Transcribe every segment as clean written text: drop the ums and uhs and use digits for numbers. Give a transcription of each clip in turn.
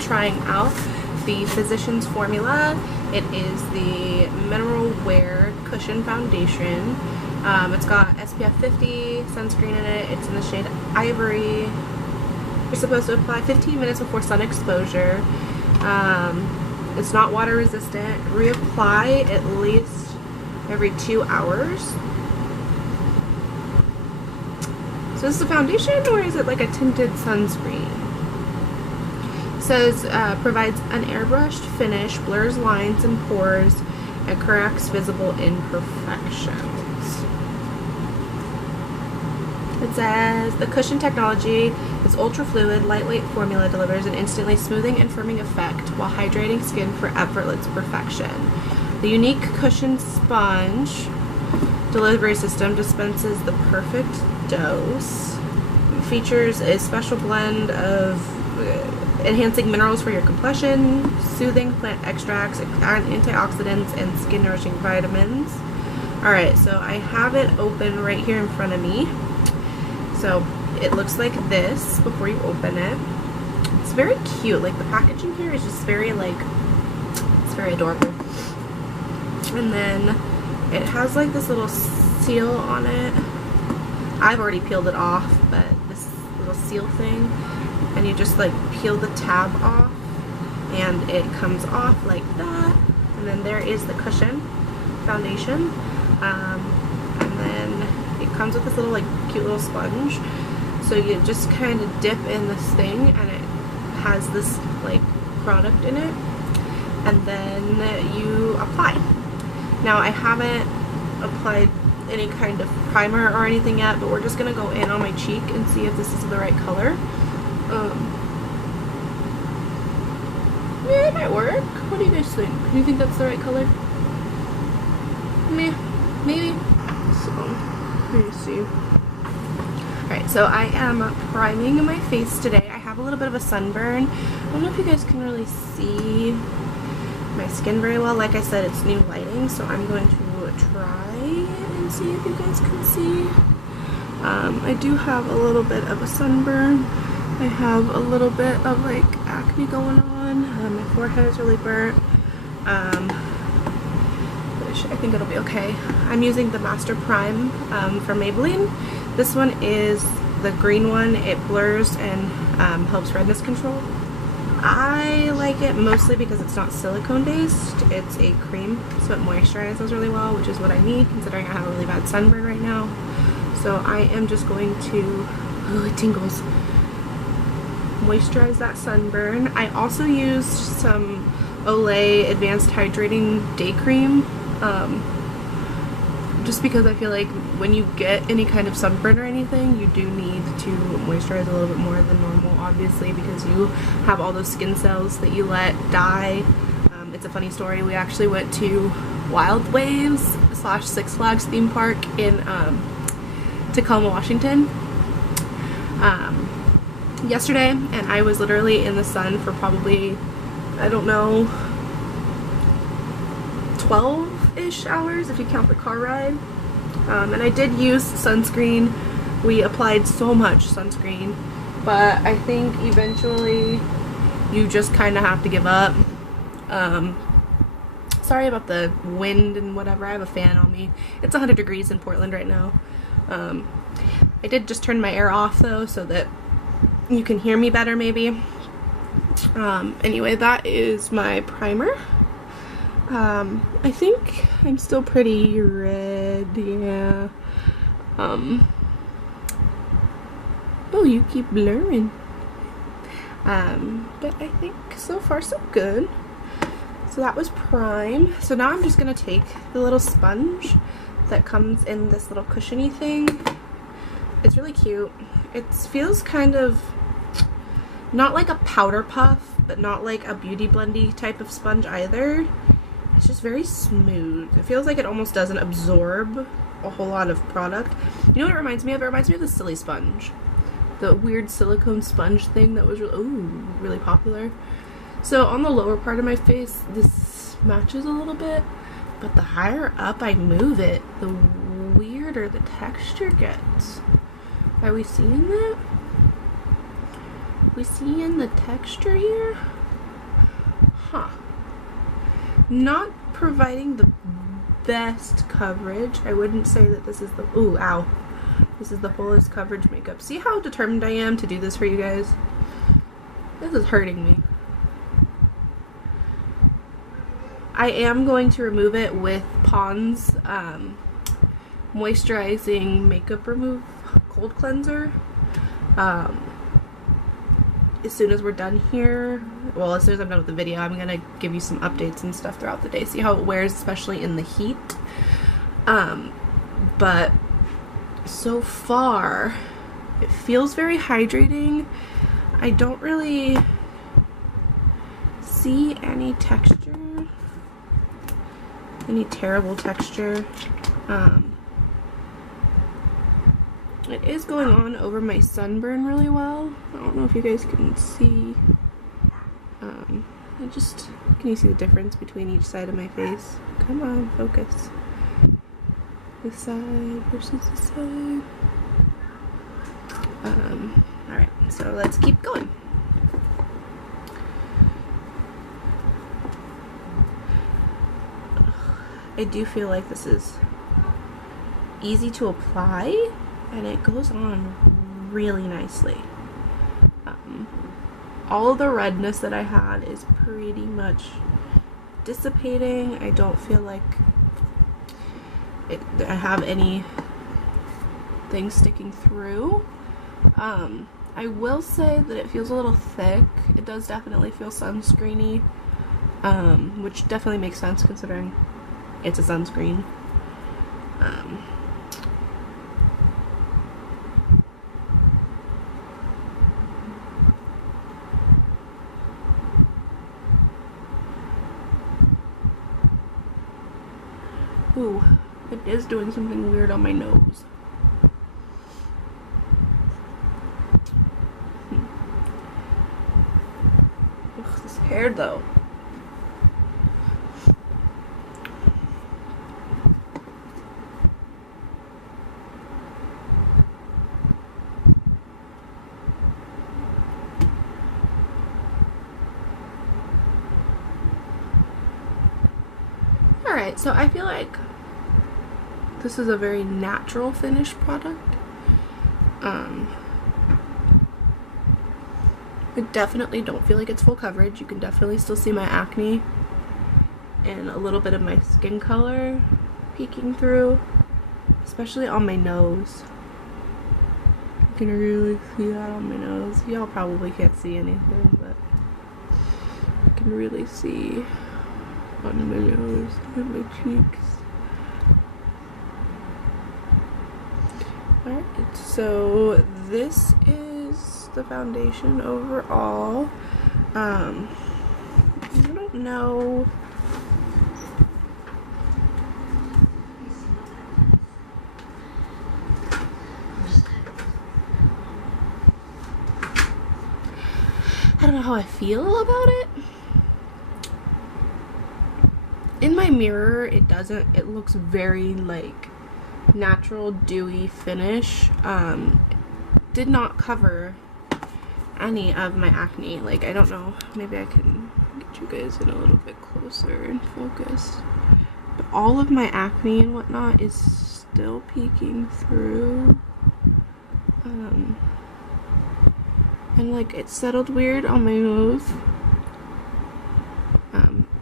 trying out the Physicians Formula. It is the Mineral Wear Cushion Foundation. It's got SPF 50 sunscreen in it. It's in the shade Ivory. You're supposed to apply 15 minutes before sun exposure. It's not water resistant. Reapply at least every 2 hours. So is this a foundation or is it like a tinted sunscreen? It says provides an airbrushed finish, blurs lines and pores, and corrects visible imperfections. It says the cushion technology is ultra fluid, lightweight formula delivers an instantly smoothing and firming effect while hydrating skin for effortless perfection. The unique cushion sponge delivery system dispenses the perfect dose. It features a special blend of enhancing minerals for your complexion, soothing plant extracts, antioxidants, and skin nourishing vitamins. Alright, so I have it open right here in front of me. So it looks like this before you open it. It's very cute. Like the packaging here is just very it's very adorable. And then it has like this little seal on it. I've already peeled it off, but this little seal thing, and you just like peel the tab off and it comes off like that. And then there is the cushion foundation. And then it comes with this little like cute little sponge, so you just kind of dip in this thing and it has this like product in it, and then you apply. Now I haven't applied any kind of primer or anything yet, but we're just gonna go in on my cheek and see if this is the right color. Yeah, it might work. What do you guys think? Do you think that's the right color? Meh, maybe. So let me see. Alright, so I am priming my face today. I have a little bit of a sunburn. I don't know if you guys can really see my skin very well. Like I said, it's new lighting, so I'm going to try and see if you guys can see. I do have a little bit of a sunburn. I have a little bit of like acne going on. My forehead is really burnt. I think it'll be okay. I'm using the Master Prime from Maybelline. This one is the green one. It blurs and helps redness control. I like it mostly because it's not silicone based. It's a cream, so it moisturizes really well, which is what I need considering I have a really bad sunburn right now. So I am just going to, oh, it tingles, moisturize that sunburn. I also used some Olay Advanced Hydrating Day Cream. Just because I feel like when you get any kind of sunburn or anything, you do need to moisturize a little bit more than normal, obviously, because you have all those skin cells that you let die. It's a funny story. We actually went to Wild Waves / Six Flags theme park in Tacoma, Washington yesterday, and I was literally in the sun for probably, I don't know, 12-ish hours if you count the car ride. And I did use sunscreen. We applied so much sunscreen, but I think eventually you just kind of have to give up. Sorry about the wind and whatever. I have a fan on me. It's 100 degrees in Portland right now. I did just turn my air off though, so that you can hear me better maybe. Anyway, that is my primer. I think I'm still pretty red, yeah. Oh, you keep blurring. But I think so far so good. So that was prime. So now I'm just gonna take the little sponge that comes in this little cushiony thing. It's really cute. It feels kind of not like a powder puff, but not like a beauty blendy type of sponge either. It's just very smooth. It feels like it almost doesn't absorb a whole lot of product. You know what it reminds me of? It reminds me of the Silly Sponge. The weird silicone sponge thing that was really popular. So on the lower part of my face, this matches a little bit, but the higher up I move it, the weirder the texture gets. Are we seeing that? We seeing the texture here? Not providing the best coverage. I wouldn't say that this is the, ooh, ow. This is the fullest coverage makeup. See how determined I am to do this for you guys? This is hurting me. I am going to remove it with Pond's moisturizing makeup remove cold cleanser. As soon as we're done here, well, as soon as I'm done with the video, I'm gonna give you some updates and stuff throughout the day, see how it wears, especially in the heat. But so far it feels very hydrating. I don't really see any texture, any terrible texture. It is going on over my sunburn really well. I don't know if you guys can see. Can you see the difference between each side of my face? Come on, focus. This side versus this side. Alright, so let's keep going. I do feel like this is easy to apply, and it goes on really nicely. All of the redness that I had is pretty much dissipating. I don't feel like I have any things sticking through. I will say that it feels a little thick. It does definitely feel sunscreeny, which definitely makes sense considering it's a sunscreen. Ooh, it is doing something weird on my nose. Ugh, this hair though. Alright, so I feel like this is a very natural finish product. I definitely don't feel like it's full coverage. You can definitely still see my acne and a little bit of my skin color peeking through, especially on my nose. You can really see that on my nose. Y'all probably can't see anything, but you can really see on my nose and my cheeks. Alright, so this is the foundation overall. I don't know. I don't know how I feel about it. In my mirror, it looks very like natural dewy finish. Did not cover any of my acne. Like, I don't know, maybe I can get you guys in a little bit closer and focus, but all of my acne and whatnot is still peeking through. And like it settled weird on my nose.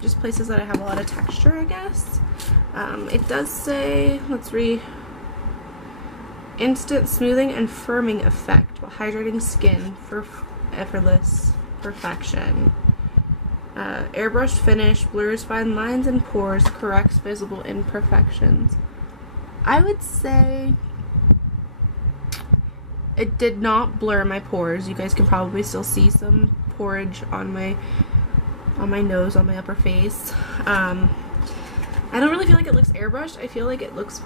Just places that I have a lot of texture, I guess. It does say, let's read, instant smoothing and firming effect while hydrating skin for effortless perfection. Airbrushed finish, blurs fine lines and pores, corrects visible imperfections. I would say it did not blur my pores. You guys can probably still see some porage on my nose, on my upper face. I don't really feel like it looks airbrushed. I feel like it looks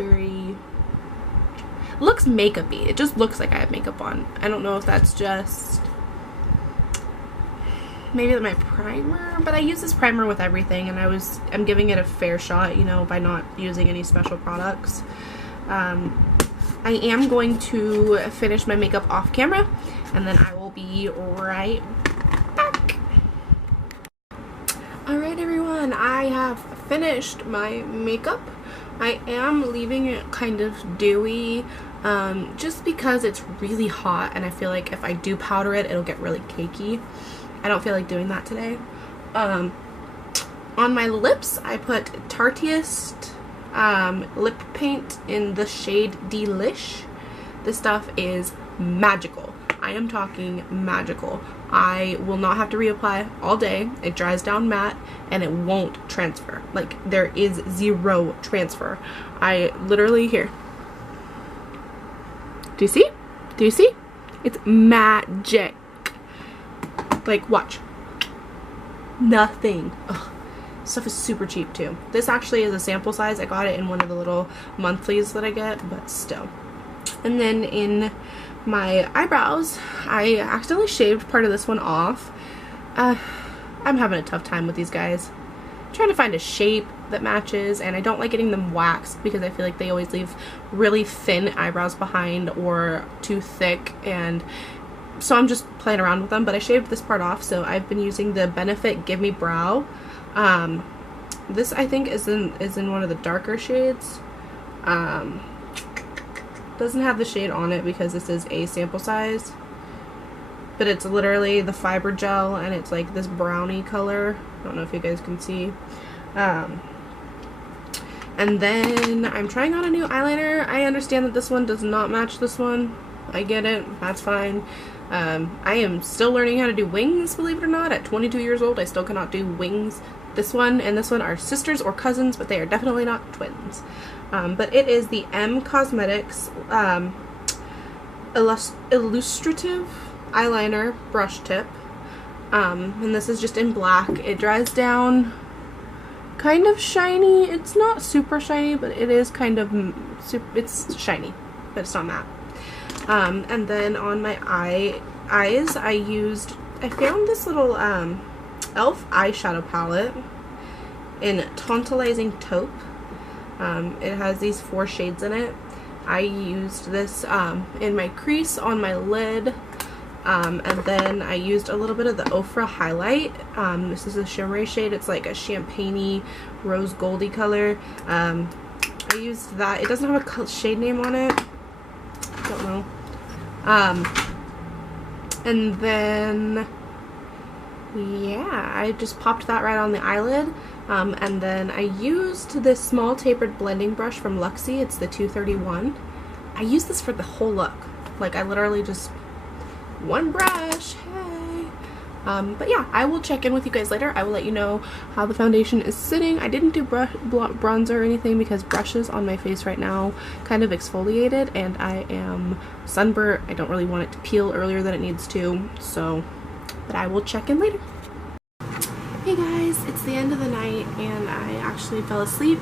looks makeup-y. It just looks like I have makeup on. I don't know if that's just maybe my primer, but I use this primer with everything, and I'm giving it a fair shot, you know, by not using any special products. I am going to finish my makeup off camera, and then I will be right back. I have finished my makeup. I am leaving it kind of dewy just because it's really hot and I feel like if I do powder it, it'll get really cakey. I don't feel like doing that today. On my lips, I put Tarteist lip paint in the shade Delish. This stuff is magical. I am talking magical. I will not have to reapply all day. It dries down matte and it won't transfer. Like, there is zero transfer. I literally, here. Do you see? Do you see? It's magic. Like, watch. Nothing. Ugh. Stuff is super cheap too. This actually is a sample size. I got it in one of the little monthlies that I get, but still. And then in my eyebrows, I accidentally shaved part of this one off. I'm having a tough time with these guys. I'm trying to find a shape that matches, and I don't like getting them waxed because I feel like they always leave really thin eyebrows behind or too thick, and so I'm just playing around with them. But I shaved this part off, so I've been using the Benefit Give Me Brow. This I think is in one of the darker shades. Doesn't have the shade on it because this is a sample size, but it's literally the fiber gel and it's like this brownie color. I don't know if you guys can see. And then I'm trying on a new eyeliner. I understand that this one does not match this one. I get it, that's fine. I am still learning how to do wings, believe it or not. At 22 years old, I still cannot do wings. This one and this one are sisters or cousins, but they are definitely not twins. But it is the M Cosmetics Illustrative Eyeliner Brush Tip. And this is just in black. It dries down kind of shiny. It's not super shiny, but it is kind of, it's shiny, but it's not matte. And then on my eyes, I found this little e.l.f. eyeshadow palette in Tantalizing Taupe. It has these 4 shades in it. I used this in my crease on my lid, and then I used a little bit of the Ofra highlight. This is a shimmery shade. It's like a champagne-y rose goldy color. I used that. It doesn't have a shade name on it. I don't know. And then yeah, I just popped that right on the eyelid. And then I used this small tapered blending brush from Luxie. It's the 231. I use this for the whole look. Like, I literally just one brush. Hey. But yeah, I will check in with you guys later. I will let you know how the foundation is sitting. I didn't do bronzer or anything because brushes on my face right now kind of exfoliated and I am sunburnt. I don't really want it to peel earlier than it needs to, so, but I will check in later. Hey guys, it's the end of the night and I actually fell asleep,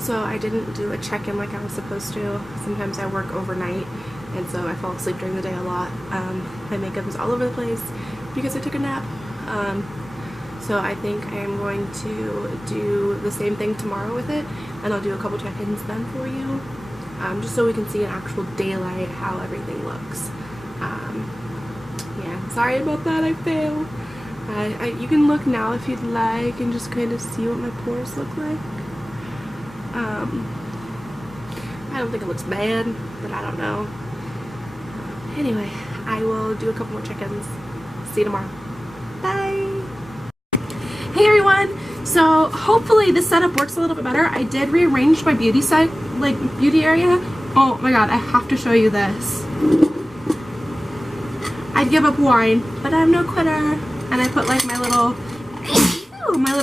so I didn't do a check-in like I was supposed to. Sometimes I work overnight and so I fall asleep during the day a lot. My makeup is all over the place because I took a nap. So I think I am going to do the same thing tomorrow with it, and I'll do a couple check-ins then for you, just so we can see in actual daylight how everything looks. Yeah, sorry about that, I failed. You can look now if you'd like and just kind of see what my pores look like. I don't think it looks bad, but I don't know. Anyway, I will do a couple more check-ins. See you tomorrow. Bye! Hey everyone! So hopefully this setup works a little bit better. I did rearrange my beauty side, like beauty area. Oh my god, I have to show you this. I'd give up wine, but I'm no quitter. And I put like my little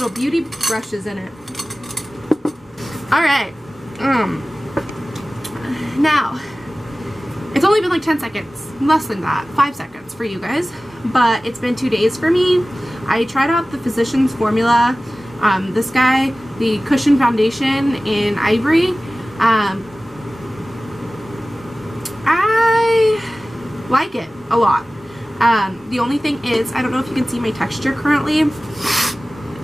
beauty brushes in it. Alright. Now, it's only been like 10 seconds. Less than that. 5 seconds for you guys. But it's been 2 days for me. I tried out the Physicians Formula. This guy, the Cushion Foundation in Ivory. I like it a lot. The only thing is, I don't know if you can see my texture currently.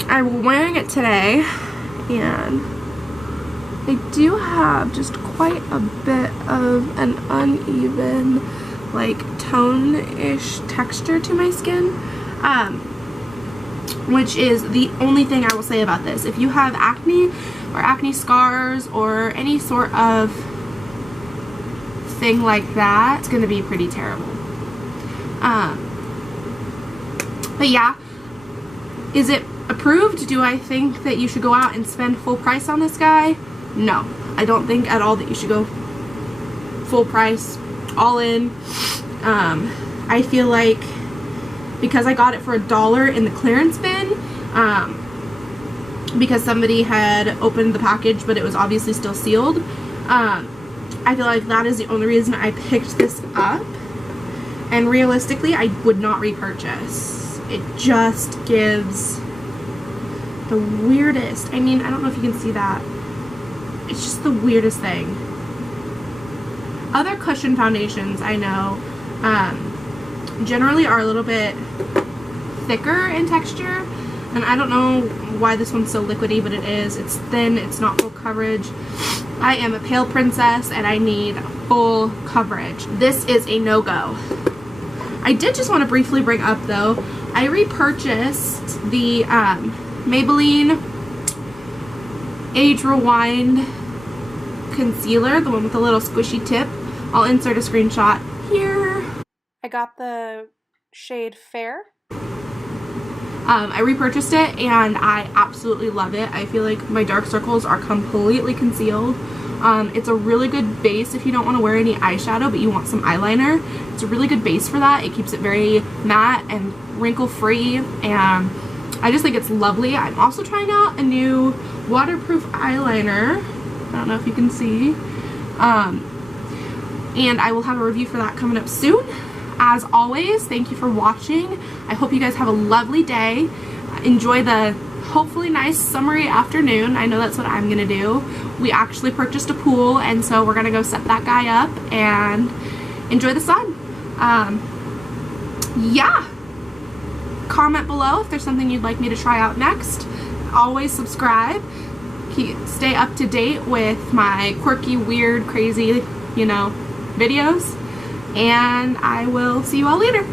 I'm wearing it today, and I do have just quite a bit of an uneven, like, tone-ish texture to my skin. which is the only thing I will say about this. If you have acne or acne scars or any sort of thing like that, it's going to be pretty terrible. But yeah, is it approved? Do I think that you should go out and spend full price on this guy? No, I don't think at all that you should go full price, all in. I feel like because I got it for $1 in the clearance bin, because somebody had opened the package but it was obviously still sealed, I feel like that is the only reason I picked this up. And realistically, I would not repurchase. It just gives the weirdest, I mean, I don't know if you can see that. It's just the weirdest thing. Other cushion foundations I know generally are a little bit thicker in texture, and I don't know why this one's so liquidy, but it is. It's thin, it's not full coverage. I am a pale princess and I need full coverage. This is a no-go. I did just want to briefly bring up though, I repurchased the Maybelline Age Rewind concealer, the one with the little squishy tip. I'll insert a screenshot here. I got the shade Fair. I repurchased it and I absolutely love it. I feel like my dark circles are completely concealed. It's a really good base if you don't want to wear any eyeshadow but you want some eyeliner. It's a really good base for that. It keeps it very matte and wrinkle free, and I just think it's lovely. I'm also trying out a new waterproof eyeliner. I don't know if you can see. And I will have a review for that coming up soon. As always, thank you for watching. I hope you guys have a lovely day. Enjoy the hopefully nice summery afternoon. I know that's what I'm gonna do. We actually purchased a pool, and so we're gonna go set that guy up and enjoy the sun. Yeah. Comment below if there's something you'd like me to try out next. Always subscribe. Stay up to date with my quirky, weird, crazy, you know, videos. And I will see you all later.